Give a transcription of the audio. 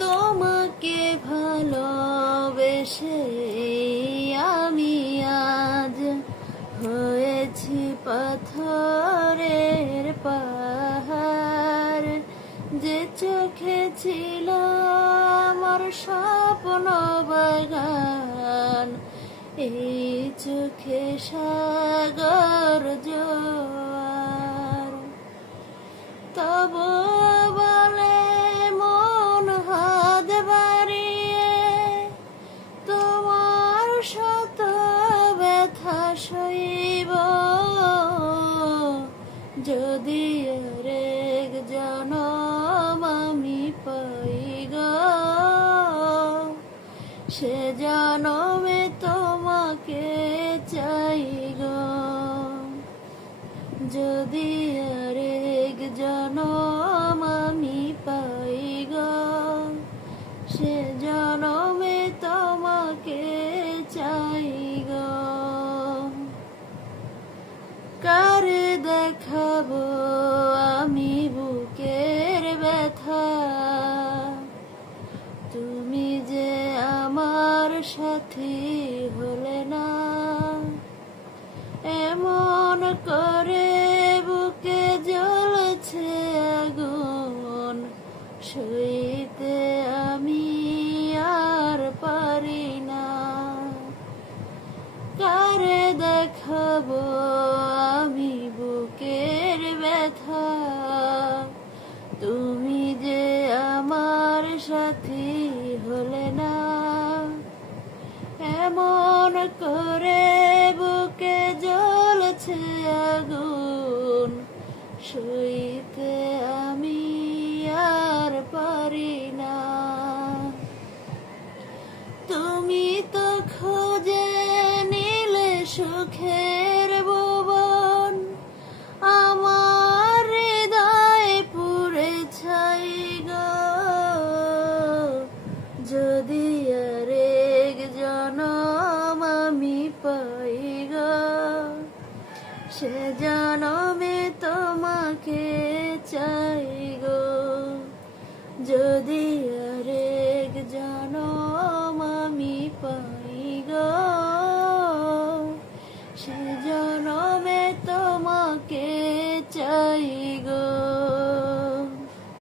তোমাকে ভালোবেসে আমি আজ হয়েছি পাথরের পাহাড়। যে চোখে ছিল আমার স্বপ্ন বাগান, এই চোখে সাগর জোয়ার। তবু বলে মন হাত বাড়িয়ে তোমার শত ব্যথা সইব, যদি আরেক জনম আমি পাই গো, সে জনমে তোমাকে চাই গো। যদি আরেক জনম আমি পাই গো, সে জনমে তোমাকে চাই গো। কারে দেখাবো আমি বুকের ব্যথা, তুমি যে আমার সাথী হলে না। এমন করে বুকে জ্বলছে আগুন, সইতে আমি আর পারি না। কারে দেখাবো আমি বুকের ব্যথা, তুমি যে আমার সাথী হলে না। এমন করে বুকে জ্বলছে আগুন, সইতে আমি আর পারি না। তুমি তো খোঁজে নিলে সুখের ভুবন, আমার হৃদয় পুড়ে ছাই গো। যদি আরেক জনম আমি পাই গো, সে জনমে তোমাকে চাই গো। যদি আরেক জনম আমি পাই গো, সে